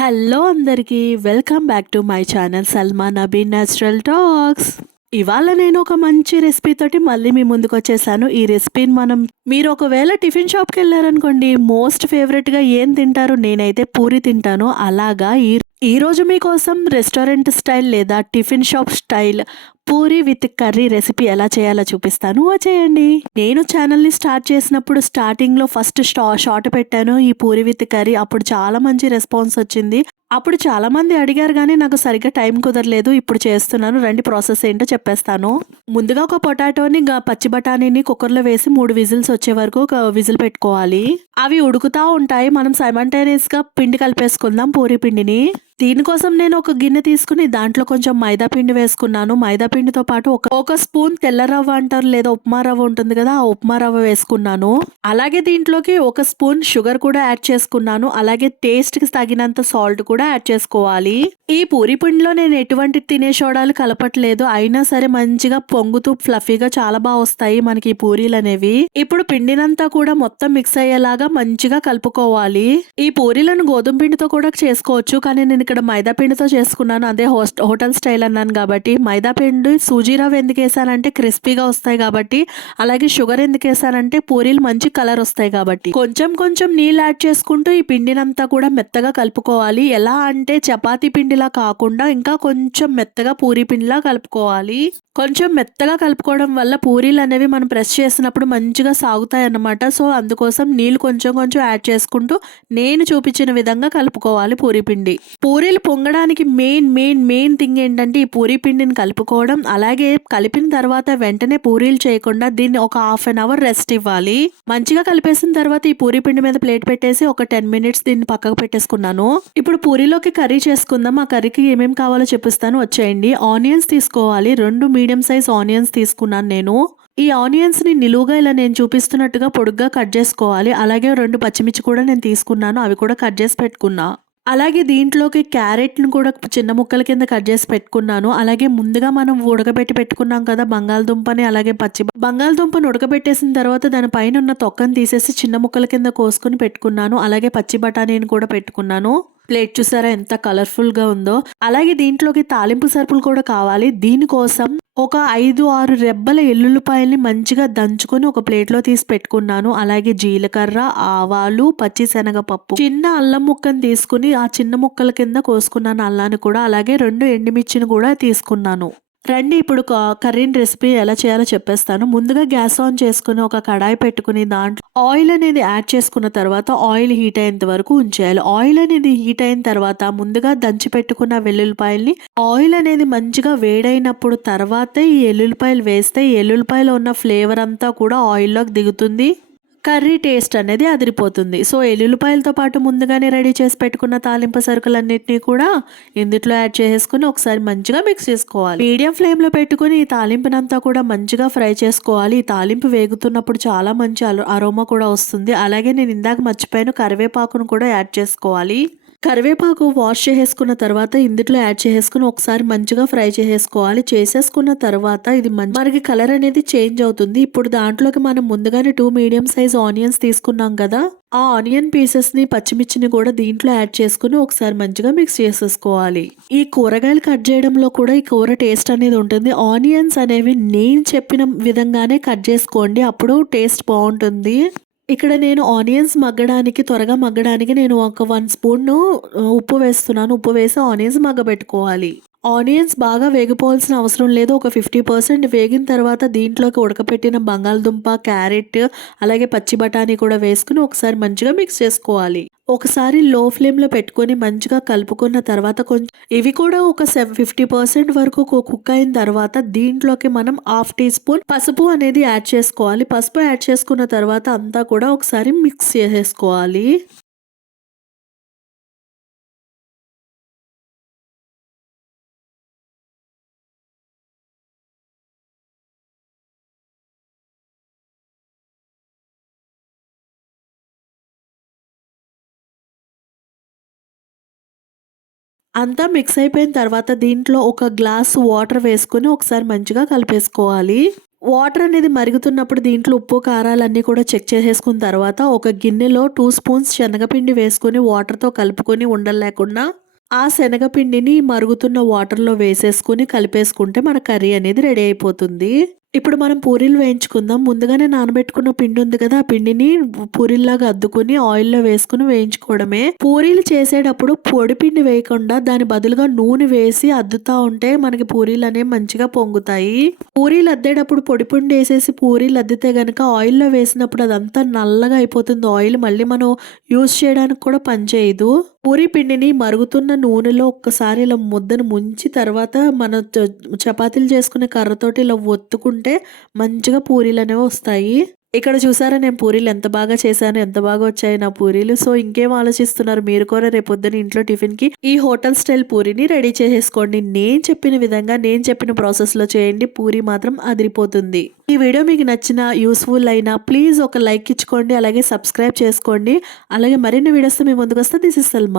Hello అందరికీ welcome back to my channel Salma Nabi natural talks. ఇవాళ నేను ఒక మంచి రెసిపీ తోటి మళ్ళీ మీ ముందుకు వచ్చేసాను. ఈ రెసిపీని మీరు ఒకవేళ టిఫిన్ షాప్కి వెళ్ళారనుకోండి, మోస్ట్ ఫేవరెట్గా ఏం తింటారు? నేనైతే పూరి తింటాను. అలాగా ఈ రోజు మీకోసం రెస్టారెంట్ స్టైల్ లేదా tiffin shop style puri with curry recipe ఎలా చేయాలో చూపిస్తాను, వచ్చేయండి. నేను ఛానల్ని స్టార్ట్ చేసినప్పుడు స్టార్టింగ్లో ఫస్ట్ షార్ట్ పెట్టాను ఈ పూరి విత్ కర్రీ. అప్పుడు చాలా మంచి రెస్పాన్స్ వచ్చింది. అప్పుడు చాలా మంది అడిగారు కానీ నాకు సరిగ్గా టైం కుదరలేదు. ఇప్పుడు చేస్తున్నాను, రండి ప్రాసెస్ ఏంటో చెప్పేస్తాను. ముందుగా ఒక పొటాటోని పచ్చి బఠానీని కుక్కర్లో వేసి 3 విజిల్స్ వచ్చే వరకు ఒక విజిల్ పెట్టుకోవాలి. అవి ఉడుకుతా ఉంటాయి. మనం సైమల్టేనియస్గా పిండి కలిపేసుకుందాం, పూరి పిండిని. దీనికోసం నేను ఒక గిన్నె తీసుకుని దాంట్లో కొంచెం మైదా పిండి వేసుకున్నాను. మైదా పిండితో పాటు ఒక స్పూన్ తెల్ల రవ్వ అంటారు లేదా ఉప్మా రవ్వ ఉంటుంది కదా, ఆ ఉప్మా రవ్వ వేసుకున్నాను. అలాగే దీంట్లోకి ఒక స్పూన్ షుగర్ కూడా యాడ్ చేసుకున్నాను. అలాగే టేస్ట్ కి తగినంత సాల్ట్ కూడా యాడ్ చేసుకోవాలి. ఈ పూరి పిండిలో నేను ఎటువంటి తినే సోడాలు కలపట్లేదు. అయినా సరే మంచిగా పొంగుతూ ఫ్లఫీగా చాలా బాగా వస్తాయి మనకి ఈ పూరీలు అనేవి. ఇప్పుడు పిండినంతా కూడా మొత్తం మిక్స్ అయ్యేలాగా మంచిగా కలుపుకోవాలి. ఈ పూరీలను గోధుమ పిండితో కూడా చేసుకోవచ్చు, కానీ నేను ఇక్కడ మైదా పిండితో చేసుకున్నాను. అదే హోటల్ స్టైల్ అన్నాను కాబట్టి. మైదా పిండి సూజీ రవ్వ ఎందుకు వేసానంటే క్రిస్పీగా వస్తాయి కాబట్టి, అలాగే షుగర్ ఎందుకు వేసానంటే పూరీలు మంచి కలర్ వస్తాయి కాబట్టి. కొంచెం కొంచెం నీళ్ళు యాడ్ చేసుకుంటూ ఈ పిండినంతా కూడా మెత్తగా కలుపుకోవాలి. ఎలా అంటే చపాతీ పిండిలా కాకుండా ఇంకా కొంచెం మెత్తగా పూరీ పిండిలా కలుపుకోవాలి. కొంచెం మెత్తగా కలుపుకోవడం వల్ల పూరీలు అనేవి మనం ప్రెస్ చేసినప్పుడు మంచిగా సాగుతాయి అన్నమాట. సో అందుకోసం నీళ్ళు కొంచెం కొంచెం యాడ్ చేసుకుంటూ నేను చూపించిన విధంగా కలుపుకోవాలి పూరీ పిండి. పూరీలు పొంగడానికి మెయిన్ థింగ్ ఏంటంటే ఈ పూరీ పిండిని కలుపుకోవడం. అలాగే కలిపిన తర్వాత వెంటనే పూరీలు చేయకుండా దీన్ని ఒక హాఫ్ అన్ అవర్ రెస్ట్ ఇవ్వాలి. మంచిగా కలిపేసిన తర్వాత ఈ పూరీ పిండి మీద ప్లేట్ పెట్టేసి ఒక 10 మినిట్స్ దీన్ని పక్కకు పెట్టేసుకున్నాను. ఇప్పుడు పూరీలోకి కర్రీ చేసుకుందాం. ఆ కర్రీకి ఏమేమి కావాలో చెప్పిస్తాను, వచ్చేయండి. ఆనియన్స్ తీసుకోవాలి. 2 మీడియం సైజ్ ఆనియన్స్ తీసుకున్నాను నేను. ఈ ఆనియన్స్ ని నిలువుగా ఇలా నేను చూపిస్తున్నట్టుగా పొడుగ్గా కట్ చేసుకోవాలి. అలాగే 2 పచ్చిమిర్చి కూడా నేను తీసుకున్నాను, అవి కూడా కట్ చేసి పెట్టుకున్నా. అలాగే దీంట్లోకి క్యారెట్ను కూడా చిన్న ముక్కల కింద కట్ చేసి పెట్టుకున్నాను. అలాగే ముందుగా మనం ఉడకబెట్టి పెట్టుకున్నాం కదా బంగాళదుంపని, అలాగే బంగాళదుంపను ఉడకబెట్టేసిన తర్వాత దాని పైన ఉన్న తొక్కను తీసేసి చిన్న ముక్కల కింద కోసుకొని పెట్టుకున్నాను. అలాగే పచ్చి బఠానీని కూడా పెట్టుకున్నాను. ప్లేట్ చూసారా ఎంత కలర్ఫుల్ గా ఉందో. అలాగే దీంట్లోకి తాలింపు సరుకులు కూడా కావాలి. దీనికోసం ఒక 5-6 రెబ్బల ఎల్లుల్లిపాయల్ని మంచిగా దంచుకొని ఒక ప్లేట్లో తీసి పెట్టుకున్నాను. అలాగే జీలకర్ర, ఆవాలు, పచ్చిశనగపప్పు, చిన్న అల్లం ముక్కను తీసుకుని ఆ చిన్న ముక్కల కింద కోసుకున్నాను అల్లాన్ని కూడా. అలాగే 2 ఎండుమిర్చిని కూడా తీసుకున్నాను. రండి ఇప్పుడు కర్రీని రెసిపీ ఎలా చేయాలో చెప్పేస్తాను. ముందుగా గ్యాస్ ఆన్ చేసుకుని ఒక కడాయి పెట్టుకుని దాంట్లో ఆయిల్ అనేది యాడ్ చేసుకున్న తర్వాత ఆయిల్ హీట్ అయ్యేంత వరకు ఉంచేయాలి. ఆయిల్ అనేది హీట్ అయిన తర్వాత ముందుగా దంచి పెట్టుకున్న వెల్లుల్లిపాయల్ని ఆయిల్ అనేది మంచిగా వేడైనప్పుడు తర్వాత ఈ ఎల్లుల్లిపాయలు వేస్తే ఈ ఎల్లుల్లిపాయలో ఉన్న ఫ్లేవర్ అంతా కూడా ఆయిల్లోకి దిగుతుంది. కర్రీ టేస్ట్ అనేది అదిరిపోతుంది. సో ఎల్లుల్లిపాయలతో పాటు ముందుగానే రెడీ చేసి పెట్టుకున్న తాలింపు సరుకులన్నింటినీ కూడా ఇందులో యాడ్ చేసుకుని ఒకసారి మంచిగా మిక్స్ చేసుకోవాలి. మీడియం ఫ్లేమ్లో పెట్టుకుని ఈ తాలింపునంతా కూడా మంచిగా ఫ్రై చేసుకోవాలి. ఈ తాలింపు వేగుతున్నప్పుడు చాలా మంచి అరోమా కూడా వస్తుంది. అలాగే నేను ఇందాక మర్చిపోయాను, కరివేపాకును కూడా యాడ్ చేసుకోవాలి. కరివేపాకు వాష్ చేసేసుకున్న తర్వాత ఇందులో యాడ్ చేసుకుని ఒకసారి మంచిగా ఫ్రై చేసేసుకోవాలి. చేసేసుకున్న తర్వాత ఇది మనకి కలర్ అనేది చేంజ్ అవుతుంది. ఇప్పుడు దాంట్లోకి మనం ముందుగానే 2 మీడియం సైజ్ ఆనియన్స్ తీసుకున్నాం కదా, ఆ ఆనియన్ పీసెస్ ని పచ్చిమిర్చిని కూడా దీంట్లో యాడ్ చేసుకుని ఒకసారి మంచిగా మిక్స్ చేసేసుకోవాలి. ఈ కూరగాయలు కట్ చేయడంలో కూడా ఈ కూర టేస్ట్ అనేది ఉంటుంది. ఆనియన్స్ అనేవి నేను చెప్పిన విధంగానే కట్ చేసుకోండి, అప్పుడు టేస్ట్ బాగుంటుంది. ఇక్కడ నేను ఆనియన్స్ త్వరగా మగ్గడానికి నేను ఒక 1 స్పూన్ ఉప్పు వేస్తున్నాను. ఉప్పు వేసి ఆనియన్స్ మగ్గబెట్టుకోవాలి. ఆనియన్స్ బాగా వేగిపోవాల్సిన అవసరం లేదు. ఒక 50% వేగిన తర్వాత దీంట్లోకి ఉడకపెట్టిన బంగాళదుంప, క్యారెట్, అలాగే పచ్చి బఠానీ కూడా వేసుకుని ఒకసారి మంచిగా మిక్స్ చేసుకోవాలి. ఒకసారి లో ఫ్లేమ్లో పెట్టుకొని మంచిగా కలుపుకున్న తర్వాత ఇవి కూడా ఒక 50% వరకు కుక్ అయిన తర్వాత దీంట్లోకి మనం 1/2 టీ స్పూన్ పసుపు అనేది యాడ్ చేసుకోవాలి. పసుపు యాడ్ చేసుకున్న తర్వాత అంతా కూడా ఒకసారి మిక్స్ చేసేసుకోవాలి. అంతా మిక్స్ అయిపోయిన తర్వాత దీంట్లో ఒక గ్లాస్ వాటర్ వేసుకుని ఒకసారి మంచిగా కలిపేసుకోవాలి. వాటర్ అనేది మరుగుతున్నప్పుడు దీంట్లో ఉప్పు, కారాలన్నీ కూడా చెక్ చేసేసుకున్న తర్వాత ఒక గిన్నెలో 2 స్పూన్స్ శనగపిండి వేసుకొని వాటర్‌తో కలుపుకొని ఉండలు లేకుండా ఆ శనగపిండిని మరుగుతున్న వాటర్‌లో వేసేసుకొని కలిపేసుకుంటే మన కర్రీ అనేది రెడీ అయిపోతుంది. ఇప్పుడు మనం పూరీలు వేయించుకుందాం. ముందుగానే నానబెట్టుకున్న పిండి ఉంది కదా! ఆ పిండిని పూరీల్లాగా అద్దుకొని ఆయిల్‌లో వేసుకొని వేయించుకోవడమే. పూరీలు చేసేటప్పుడు పొడి పిండి వేయకుండా దాని బదులుగా నూనె వేసి అద్దుతా ఉంటే మనకి పూరీలనేవి మంచిగా పొంగుతాయి. పూరీలు అద్దేటప్పుడు పొడి పిండి ఏసేసి పూరీలు అద్దితే గనక ఆయిల్‌లో వేసినప్పుడు అదంతా నల్లగా అయిపోతుంది ఆయిల్. మళ్ళీ మనం యూజ్ చేయడానికి కూడా పనిచేయదు. పూరీ పిండిని మరుగుతున్న నూనెలో ఒక్కసారి ఇలా ముద్దను ముంచి తర్వాత మన చపాతీలు చేసుకునే కర్రతోటి ఇలా ఒత్తుకుంటే మంచిగా పూరీలనేవి వస్తాయి. ఇక్కడ చూసారా నేను పూరీలు ఎంత బాగా చేశానో, ఎంత బాగా వచ్చాయి నా పూరీలు. సో ఇంకేం ఆలోచిస్తున్నారు మీరు కూడా రేపొద్దున ఇంట్లో టిఫిన్‌కి ఈ హోటల్ స్టైల్ పూరీని రెడీ చేసేసుకోండి. నేను చెప్పిన విధంగా నేను చెప్పిన ప్రాసెస్‌లో చేయండి. పూరీ మాత్రం అదిరిపోతుంది. ఈ వీడియో మీకు నచ్చినా, యూస్‌ఫుల్ అయినా ప్లీజ్ ఒక లైక్ ఇచ్చుకోండి. అలాగే సబ్స్క్రైబ్ చేసుకోండి. అలాగే మరిన్ని వీడియోస్‌తో మీ ముందుకొస్తా. This is Salma.